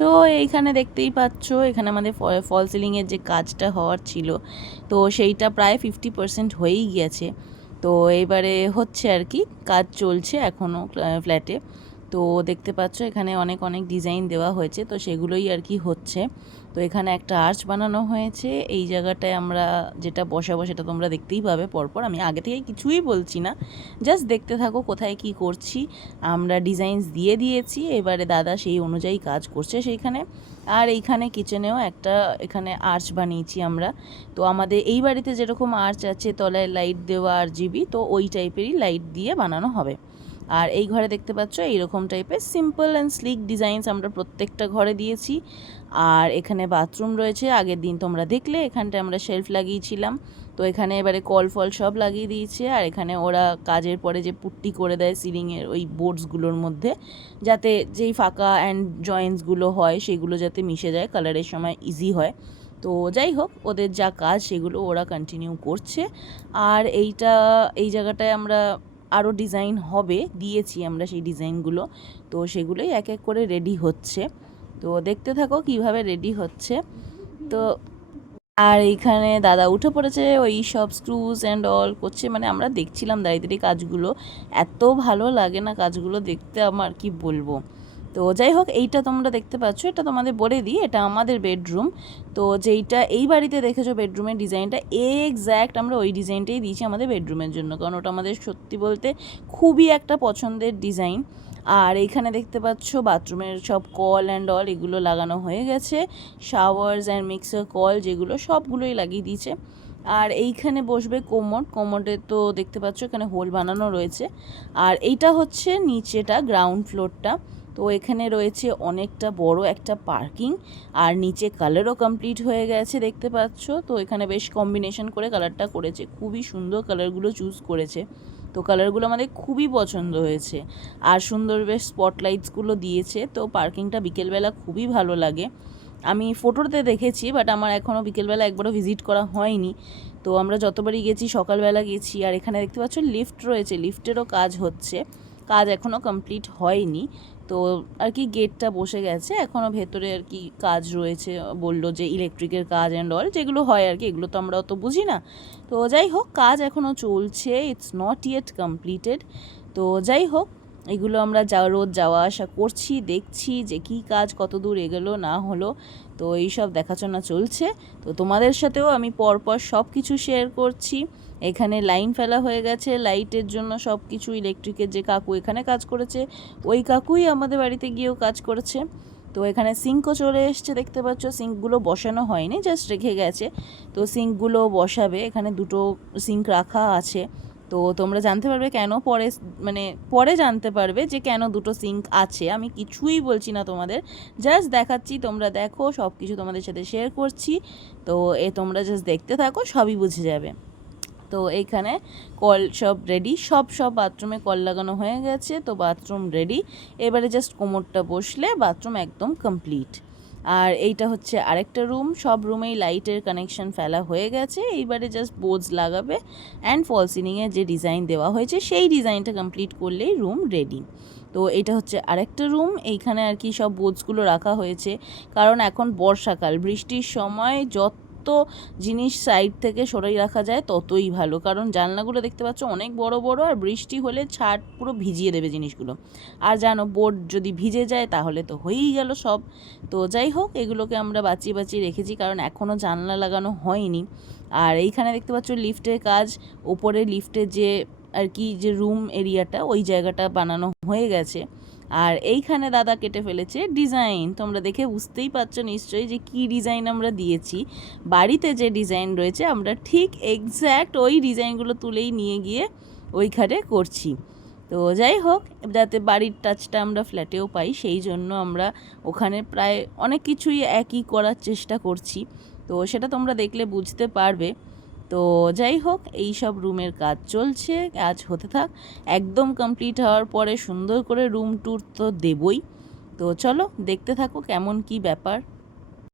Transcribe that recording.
তো এইখানে দেখতেই পাচ্ছ, এখানে আমাদের ফল সিলিংয়ের যে কাজটা হওয়ার ছিল, তো সেইটা প্রায় 50% হয়েই গিয়েছে। তো এইবারে হচ্ছে আর কি, কাজ চলছে এখনও ফ্ল্যাটে। তো দেখতে পাচ্ছ এখানে অনেক অনেক ডিজাইন দেওয়া হয়েছে, তো সেগুলোই আর কি হচ্ছে। তো এখানে একটা আর্চ বানানো হয়েছে এই জায়গাটায়, আমরা যেটা বসাবো সেটা তোমরা দেখতেই পাবে পরপর। আমি আগে থেকে কিছুই বলছি না, জাস্ট দেখতে থাকো কোথায় কি করছি। আমরা ডিজাইনস দিয়ে দিয়েছি, এবারে দাদা সেই অনুযায়ী কাজ করছে সেইখানে। আর এইখানে কিচেনেও একটা এখানে আর্চ বানিয়েছি আমরা। তো আমাদের এই বাড়িতে যেরকম আর্চ আছে তলায় লাইট দেওয়া RGB, তো ওই টাইপেরই লাইট দিয়ে বানানো হবে। আর এই ঘরে দেখতে পাচ্ছ এইরকম টাইপের সিম্পল অ্যান্ড স্লিক ডিজাইনস আমরা প্রত্যেকটা ঘরে দিয়েছি। আর এখানে বাথরুম রয়েছে, আগের দিন তোমরা দেখলে এখানটায় আমরা শেলফ লাগিয়েছিলাম। তো এখানে এবারে কল ফল সব লাগিয়ে দিয়েছে। আর এখানে ওরা কাজের পরে যে পুট্টি করে দেয় সিলিংয়ের ওই বোর্ডসগুলোর মধ্যে, যাতে যেই ফাঁকা অ্যান্ড জয়েন্টসগুলো হয় সেগুলো যাতে মিশে যায়, কালারের সময় ইজি হয়। তো যাই হোক, ওদের যা কাজ সেগুলো ওরা কন্টিনিউ করছে। আর এই জায়গাটায় আমরা আরও ডিজাইন হবে, দিয়েছি আমরা সেই ডিজাইনগুলো। তো সেগুলোই এক এক করে রেডি হচ্ছে। তো দেখতে থাকো কিভাবে রেডি হচ্ছে। তো আর এইখানে দাদা উঠে পড়েছে, ওই সব স্ক্রুজ অ্যান্ড অল করছে। মানে আমরা দেখছিলাম দাঁড়িয়ে দাঁড়িয়ে কাজগুলো, এত ভালো লাগে না কাজগুলো দেখতে, আমার কি বলবো। তো যাই হোক, এইটা তোমরা দেখতে পাচ্ছ, এটা তোমাদের বলে দিই, এটা আমাদের বেডরুম। তো যেইটা এই বাড়িতে দেখেছো বেডরুমের ডিজাইনটা, এক্স্যাক্ট আমরা ওই ডিজাইনটাই দিয়েছি আমাদের বেডরুমের জন্য, কারণ ওটা আমাদের সত্যি বলতে খুবই একটা পছন্দের ডিজাইন। আর এইখানে দেখতে পাচ্ছ বাথরুমের সব কল অ্যান্ড অল এগুলো লাগানো হয়ে গেছে। শাওয়ার্স অ্যান্ড মিক্সার কল যেগুলো সবগুলোই লাগিয়ে দিয়েছে। আর এইখানে বসবে কোমোডে, তো দেখতে পাচ্ছ এখানে হোল বানানো রয়েছে। আর এইটা হচ্ছে নিচেটা, গ্রাউন্ড ফ্লোরটা। তো এখানে রয়েছে অনেকটা বড় একটা পার্কিং। আর নিচে কালারও কমপ্লিট হয়ে গেছে দেখতে পাচ্ছ। তো এখানে বেশ কম্বিনেশন করে কালারটা করেছে, খুবই সুন্দর কালারগুলো চুজ করেছে। তো কালারগুলো আমাদের খুবই পছন্দ হয়েছে। আর সুন্দর বেশ স্পটলাইটসগুলো দিয়েছে, তো পার্কিংটা বিকেলবেলা খুবই ভালো লাগে। আমি ফটোতে দেখেছি, বাট আমার এখনও বিকেলবেলা একবারও ভিজিট করা হয়নি। তো আমরা যতবারই গেছি সকালবেলা গেছি। আর এখানে দেখতে পাচ্ছ লিফট রয়েছে, লিফটেরও কাজ হচ্ছে, কাজ এখনও কমপ্লিট হয়নি। তো আর কি গেটটা বসে গেছে, এখনও ভেতরে আর কি কাজ রয়েছে, বললো যে ইলেকট্রিকের কাজ অ্যান্ড অল যেগুলো হয় আর কি, এগুলো তো আমরা অত বুঝি না। তো যাই হোক, কাজ এখনও চলছে, ইটস নট ইয়েট কমপ্লিটেড। তো যাই হোক, এগুলো আমরা রোজ যাওয়া আসা করছি, দেখছি যে কী কাজ কত দূর এগোলো না হলো। তো এইসব দেখাশোনা চলছে। তো তোমাদের সাথেও আমি পরপর সব কিছু শেয়ার করছি। এখানে লাইন ফেলা হয়ে গেছে লাইটের জন্য, সব কিছু ইলেকট্রিকের যে কাকু এখানে কাজ করেছে, ওই কাকুই আমাদের বাড়িতে গিয়েও কাজ করেছে। তো এখানে সিঙ্কও চলে এসছে দেখতে পাচ্ছ, সিঙ্কগুলো বসানো হয়নি, জাস্ট রেখে গেছে। তো সিঙ্কগুলো বসাবে, এখানে দুটো সিঙ্ক রাখা আছে। তো তোমরা জানতে পারবে কেন পরে, মানে পরে জানতে পারবে যে কেন দুটো সিঙ্ক আছে। আমি কিছুই বলছি না তোমাদের, জাস্ট দেখাচ্ছি, তোমরা দেখো, সব কিছু তোমাদের সাথে শেয়ার করছি। তো তোমরা জাস্ট দেখতে থাকো, সবই বুঝে যাবে। তো এইখানে কল সব রেডি, সব বাথরুমে কল লাগানো হয়ে গেছে, তো বাথরুম রেডি। এবারে জাস্ট কোমরটা বসলে বাথরুম একদম কমপ্লিট। আর এইটা হচ্ছে আরেকটা রুম, সব রুমেই লাইটের কানেকশন ফেলা হয়ে গেছে, এইবারে জাস্ট বোর্ডস লাগাবে অ্যান্ড ফল সিলিংয়ে যে ডিজাইন দেওয়া হয়েছে সেই ডিজাইনটা কমপ্লিট করলেই রুম রেডি। তো এটা হচ্ছে আরেকটা রুম, এইখানে আর কি সব বোর্ডসগুলো রাখা হয়েছে, কারণ এখন বর্ষাকাল, বৃষ্টির সময় যত জিনিস সাইড থেকে সরিয়ে রাখা যায় ততই ভালো, কারণ জানলাগুলো দেখতে পাচ্ছ অনেক বড় বড়, আর বৃষ্টি হলে ছাদ পুরো ভিজিয়ে দেবে জিনিসগুলো। আর জানো, বোর্ড যদি ভিজে যায় তাহলে তো হয়েই গেল সব। তো যাই হোক, এগুলোকে আমরা বাঁচিয়ে বাঁচিয়ে রেখেছি, কারণ এখনও জানলা লাগানো হয়নি। আর এইখানে দেখতে পাচ্ছ লিফটের কাজ, ওপরে লিফটের যে আর কি যে রুম এরিয়াটা, ওই জায়গাটা বানানো হয়ে গেছে। আর এইখানে দাদা কেটে ফেলেছে ডিজাইন, তোমরা দেখে বুঝতেই পারছো নিশ্চয়ই যে কী ডিজাইন আমরা দিয়েছি। বাড়িতে যে ডিজাইন রয়েছে আমরা ঠিক এক্স্যাক্ট ওই ডিজাইনগুলো তুলেই নিয়ে গিয়ে ওইখানে করছি। তো যাই হোক, যাতে বাড়ির টাচটা আমরা ফ্ল্যাটেও পাই, সেই জন্য আমরা ওখানে প্রায় অনেক কিছুই একই করার চেষ্টা করছি। তো সেটা তোমরা দেখলে বুঝতে পারবে। তো যাই হোক, এই সব রুমের কাজ চলছে, কাজ হতে থাক, একদম কমপ্লিট হওয়ার পরে সুন্দর করে রুম ট্যুর তো দেবই। তো চলো দেখতে থাকো কেমন কি ব্যাপার।